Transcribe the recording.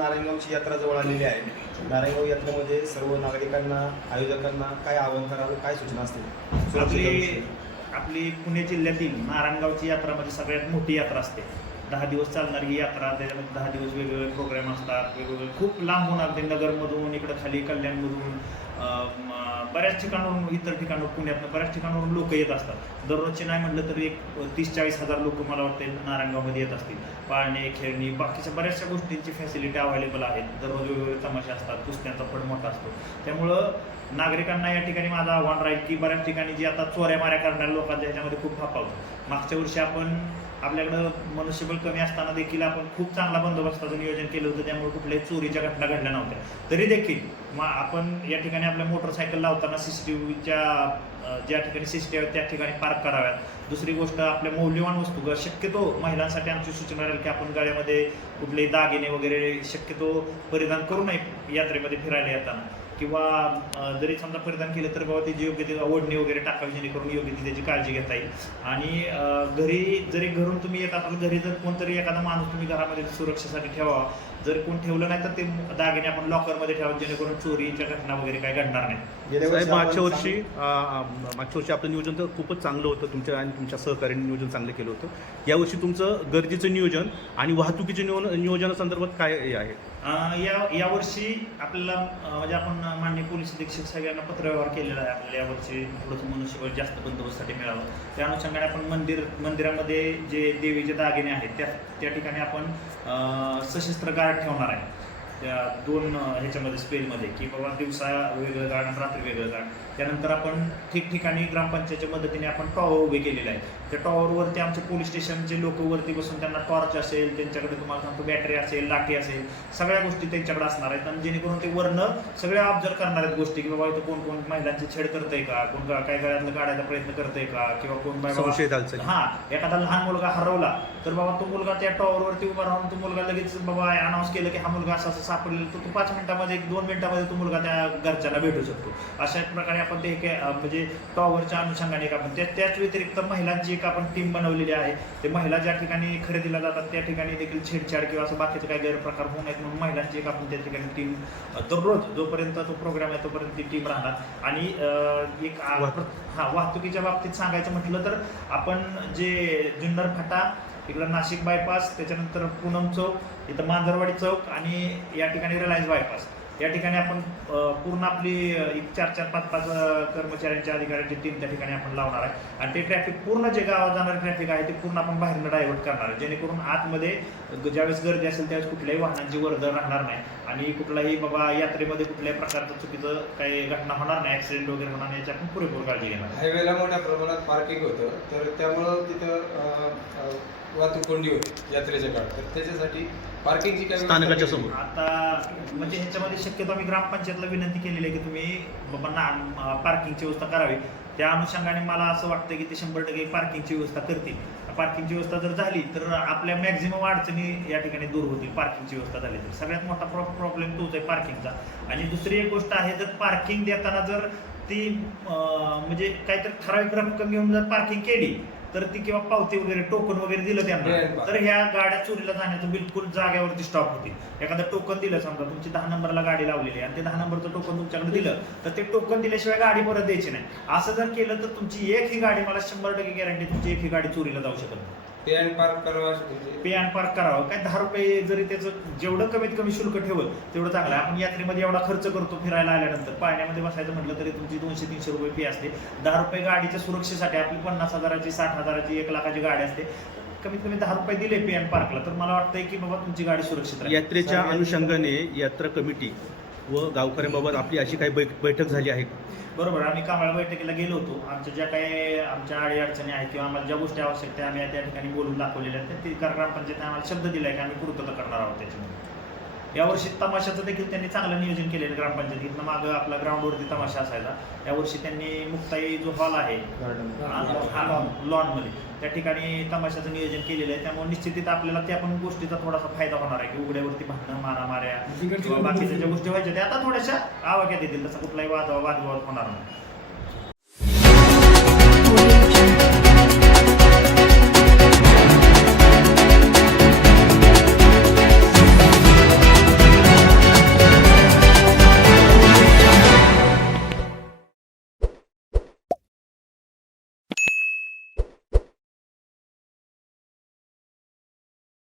नारायणगावची यात्रा जवळ आलेली आहे. नारायणगाव यात्रेमध्ये सर्व नागरिकांना आयोजकांना काय आवाहन करावं काय सूचना असतील? आपली. आपली पुणे जिल्ह्यातील नारायणगावची यात्रा म्हणजे सगळ्यात मोठी यात्रा असते. दहा दिवस चालणारी ही यात्रा त्याच्यामध्ये दहा दिवस वेगवेगळे प्रोग्राम असतात वेगवेगळे खूप लांबून अगदी नगरमधून इकडं खाली कल्याणमधून बऱ्याच ठिकाणावरून इतर ठिकाणावर पुण्यातनं बऱ्याच ठिकाणावरून लोक येत असतात. दररोजचे नाही म्हटलं तरी एक तीस चाळीस हजार लोक मला वाटतं नारायणगावमध्ये येत असतील. पाळणे खेळणी बाकीच्या बऱ्याचशा गोष्टींची फॅसिलिटी अवेलेबल आहेत. दररोज वेगवेगळे तमाशे असतात कुस्त्यांचा फड मोठा असतो. त्यामुळं नागरिकांना या ठिकाणी माझं आव्हान राहील की बऱ्याच ठिकाणी जी आता चोऱ्या माऱ्या करणाऱ्या लोकांच्या ह्याच्यामध्ये खूप फापावतं मागच्या वर्षी आपण आपल्याकडं मनुष्यबळ कमी असताना देखील आपण खूप चांगला बंदोबस्ताचं नियोजन केलं होतं त्यामुळे कुठल्याही चोरीच्या घटना घडल्या नव्हत्या. तरी देखील मग आपण या ठिकाणी आपल्या मोटरसायकल लावताना सी सी टी व्हीच्या ज्या ठिकाणी सी सी टी व्ही त्या ठिकाणी पार्क कराव्यात. दुसरी गोष्ट आपल्या मौल्यवान वस्तू शक्यतो महिलांसाठी आमची सूचना राहील की आपण गाड्यामध्ये कुठलेही दागिने वगैरे शक्यतो परिधान करू नये यात्रेमध्ये फिरायला येताना. किंवा जरी समजा परिधान केलं तर बाबा त्याची योग्य ती ओढणी वगैरे टाकावी जेणेकरून योग्य ती त्याची काळजी घेता येईल. आणि घरी जरी घरून तुम्ही येत असाल घरी जर कोणतरी एखादा माणूस तुम्ही घरामध्ये सुरक्षेसाठी ठेवावा. जर कोण ठेवलं नाही तर ते दागिने आपण लॉकरमध्ये ठेवावे जेणेकरून चोरीच्या घटना वगैरे काही घडणार नाही. मागच्या वर्षी मागच्या वर्षी आपलं नियोजन तर खूपच चांगलं होतं तुमच्या आणि तुमच्या सहकार्याने नियोजन चांगलं केलं होतं. यावर्षी तुमचं गरजेचं नियोजन आणि वाहतुकीच्या नियो नियोजनासंदर्भात काय हे आहे या यावर्षी आपल्याला म्हणजे आपण मान्य पोलीस अधीक्षक सगळ्यांना पत्रव्यवहार केलेला आहे आपल्याला यावर्षी. थोडंसं मनुष्यबळ जास्त बंदोबस्तसाठी मिळावं. त्या अनुषंगाने आपण मंदिर मंदिरामध्ये जे देवीचे दागिने आहेत त्या त्या ठिकाणी आपण सशस्त्र गार्ड ठेवणार आहे. त्या दोन ह्याच्यामध्ये स्पेलमध्ये की बाबा दिवसा वेगळं आणि रात्री वेगळं गार्ड त्यानंतर आपण ठिकठिकाणी ग्रामपंचायतच्या मदतीने आपण टॉवर उभे केलेले आहे त्या टॉवरवरती आमचे पोलीस स्टेशनचे लोक वरती बसून त्यांना टॉर्च असेल त्यांच्याकडे तुम्हाला सांगतो बॅटरी असेल लाठी असेल सगळ्या गोष्टी त्यांच्याकडे असणार आहेत. आणि जेणेकरून ते वरनं सगळे ऑब्झर्व करणार आहेत गोष्टी की बाबा इथं कोण कोण महिलांची छेड करतंय का? कोण काय गळ्यातलं काढायचा प्रयत्न करतंय का? किंवा कोण बाबा-. हा एखादा लहान मुलगा हरवला तर बाबा तो मुलगा त्या टॉवरवरती उभा राहून तो मुलगा लगेच बाबा अनाऊन्स केलं की हा मुलगा असं सापडलेला तर तो पाच मिनिटामध्ये एक दोन मिनिटामध्ये तो मुलगा त्या घरच्याला भेटू शकतो. अशा प्रकारे आपण ते एक म्हणजे टॉवरच्या अनुषंगाने एक आपण त्या त्याच व्यतिरिक्त महिलांची एक आपण टीम बनवलेली आहे. ते महिला ज्या ठिकाणी खरेदीला जातात त्या ठिकाणी देखील छेडछाड किंवा असं बाकीचे काही गैरप्रकार होऊ नयेत. म्हणून महिलांची एक आपण त्या ठिकाणी टीम दररोज जोपर्यंत तो प्रोग्राम आहे तोपर्यंत ती टीम राहणार. आणि एक. हा वाहतुकीच्या बाबतीत सांगायचं म्हटलं तर आपण जे जुन्नर फाटा इकडं नाशिक बायपास त्याच्यानंतर पूनम चौक इथं मांजरवाडी चौक आणि या ठिकाणी रिलायन्स बायपास या ठिकाणी आपण पूर्ण आपली एक चार चार पाच पाच कर्मचाऱ्यांच्या अधिकाऱ्यांची टीम त्या ठिकाणी आपण लावणार आहे. आणि ते ट्रॅफिक पूर्ण जे गावात जाणारं ट्रॅफिक आहे ते पूर्ण आपण बाहेरनं डायव्हर्ट करणार आहे. जेणेकरून आतमध्ये ज्यावेळेस गर्दी असेल त्यावेळेस कुठल्याही वाहनांची वर्दळ राहणार नाही. आणि कुठलाही बाबा यात्रेमध्ये कुठल्याही प्रकारचं चुकीचं काही घटना होणार नाही ऍक्सिडेंट वगैरे होणार नाही याची आपण पुरेपूर काळजी घेणार. हायवेला मोठ्या प्रमाणात पार्किंग होतं तर त्यामुळं तिथं वाहतूक कोंडी होती यात्रेच्या काळात तर त्याच्यासाठी पार्किंगची काय स्थानकाच्या? समोर. आता म्हणजे ह्याच्यामध्ये शक्यतो आम्ही ग्रामपंचायतला विनंती केलेली आहे की तुम्ही बाबा ना पार्किंगची व्यवस्था करावी त्या अनुषंगाने मला असं वाटतं की ते शंभर टक्के पार्किंगची व्यवस्था करतील पार्किंगची व्यवस्था जर झाली तर आपल्या मॅक्झिमम अडचणी या ठिकाणी दूर होतील पार्किंगची व्यवस्था झाली तर. सगळ्यात मोठा प्रॉ प्रॉब्लेम तोच आहे पार्किंगचा आणि दुसरी एक गोष्ट आहे जर पार्किंग देताना जर ती म्हणजे काहीतरी ठराविक रक्कम घेऊन जर पार्किंग केली तर ती किंवा पावती वगैरे टोकन वगैरे दिलं त्यांना. तर ह्या गाड्या चोरीला जाण्याचं बिलकुल जागेवरती स्टॉप होतील एखादं टोकन दिलं समजा तुमची दहा नंबरला गाडी लावलेली आहे आणि ते दहा नंबरचं टोकन तुमच्याकडे दिलं तर ते टोकन दिल्याशिवाय गाडी परत द्यायची नाही. असं जर केलं तर तुमची एक ही गाडी मला शंभर टक्के गॅरंटी तुमची एक ही गाडी चोरीला जाऊ शकत नाही. पे अँड पार्क करावा म्हणजे पे अँड पार्क करावं. काय दहा रुपये जरी त्याचं जेवढं कमीत कमी शुल्क ठेवल तेवढं चांगलं आहे. आपण यात्रेमध्ये एवढा खर्च करतो फिरायला आल्यानंतर. पाण्यामध्ये बसायचं म्हटलं तरी तुमची दोनशे तीनशे रुपये फी असते. दहा रुपये गाडीच्या सुरक्षेसाठी आपली पन्नास हजाराची साठ हजाराची एक लाखाची गाडी असते. कमीत कमी दहा रुपये दिले पे अँड पार्कला तर मला वाटतंय की बाबा तुमची गाडी सुरक्षित राहील. यात्रेच्या अनुषंगाने यात्रा कमिटी व गावकऱ्यांबाबत आपली अशी काही बैठ- बैठक झाली आहे. बरोबर आम्ही कामाळ बैठकीला गेलो होतो. आमच्या ज्या काही आमच्या अडीअडचणी आहेत किंवा आम्हाला ज्या गोष्टी आवश्यक त्या आम्ही त्या ठिकाणी बोलून दाखवलेल्या आहेत. ती ग्रामपंचायतने आम्हाला शब्द दिला आहे की आम्ही पूर्तता करणार आहोत त्याच्यामध्ये. यावर्षी तमाशाचं देखील त्यांनी चांगलं नियोजन केलेलं ग्रामपंचायतीतनं मागं आपला ग्राउंडवरती तमाशा असायचा यावर्षी त्यांनी मुक्ताई जो हॉल आहे. लॉनमध्ये त्या ठिकाणी तमाशाचं नियोजन केलेलं आहे. त्यामुळे निश्चितच आपल्याला त्या पण गोष्टीचा थोडासा फायदा होणार आहे की उघड्यावरती भांडणं मारामाऱ्या किंवा बाकीच्या ज्या गोष्टी व्हायच्या त्या आता थोड्याशा आवाक्यात येतील. तसा कुठलाही वाद वादविवाद होणार नाही.